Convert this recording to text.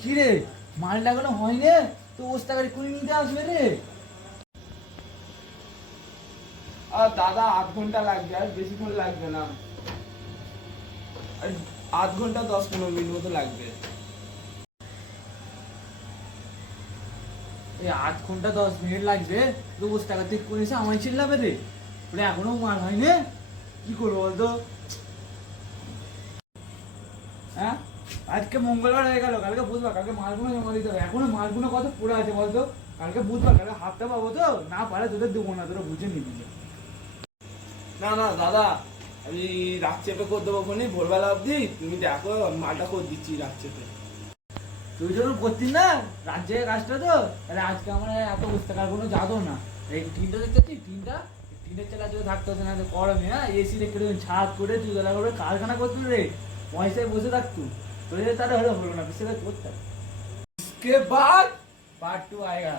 কি রে, মাল লাগানো হয়নি তো ওস্তা গাড়ি কুড়ি নিতে আসবে রে? আর দাদা 8 ঘন্টা লাগবে, আর বেশিক্ষণ লাগবে না। আর 8 ঘন্টা 10-15 মিনিট মতো লাগবে। এই 8 ঘন্টা 10 মিনিট লাগবে তো ওস্তা গাড়ি থেকে করে এসে আমায় চিল্লাবে রে? বলে এখনো মাল হয়নি, কি করবো বলতো? হ্যাঁ, আজকে মঙ্গলবার হয়ে গেল, কালকে বুধবার, কালকে মালগুলো জমা দিতে হবে। এখনো মালগুলো কত পড়ে আছে বলতো? কালকে বুধবার, কালকে হাতটা পাবো তো? না পারে তোদের দেবো না, তোরা বুঝে নিবি। না না দাদা, আমি রাত চেপে করে দেবো ফোনে ভোরবেলা অবধি। তুমি দেখো, আমি মালটা করে দিচ্ছি রাত চেপে। তুই যখন করতিস না রাজ্যের কাজটা, তো তাহলে আজকে আমরা এত বুঝতে পারবো না, যাবো না। এই টিনটা দেখতে পাচ্ছিস, টিনের চালা যদি থাকতে হতো না, গরমে হ্যাঁ এসি রেখে দেবেন, ছাদ করে চুদলা করে কারখানা করতুল রে, পয়সায় বসে থাকতো। তোদের তাহলে হলো না, বিশেষ করে করতাম। इसके बाद पार्ट 2 आएगा।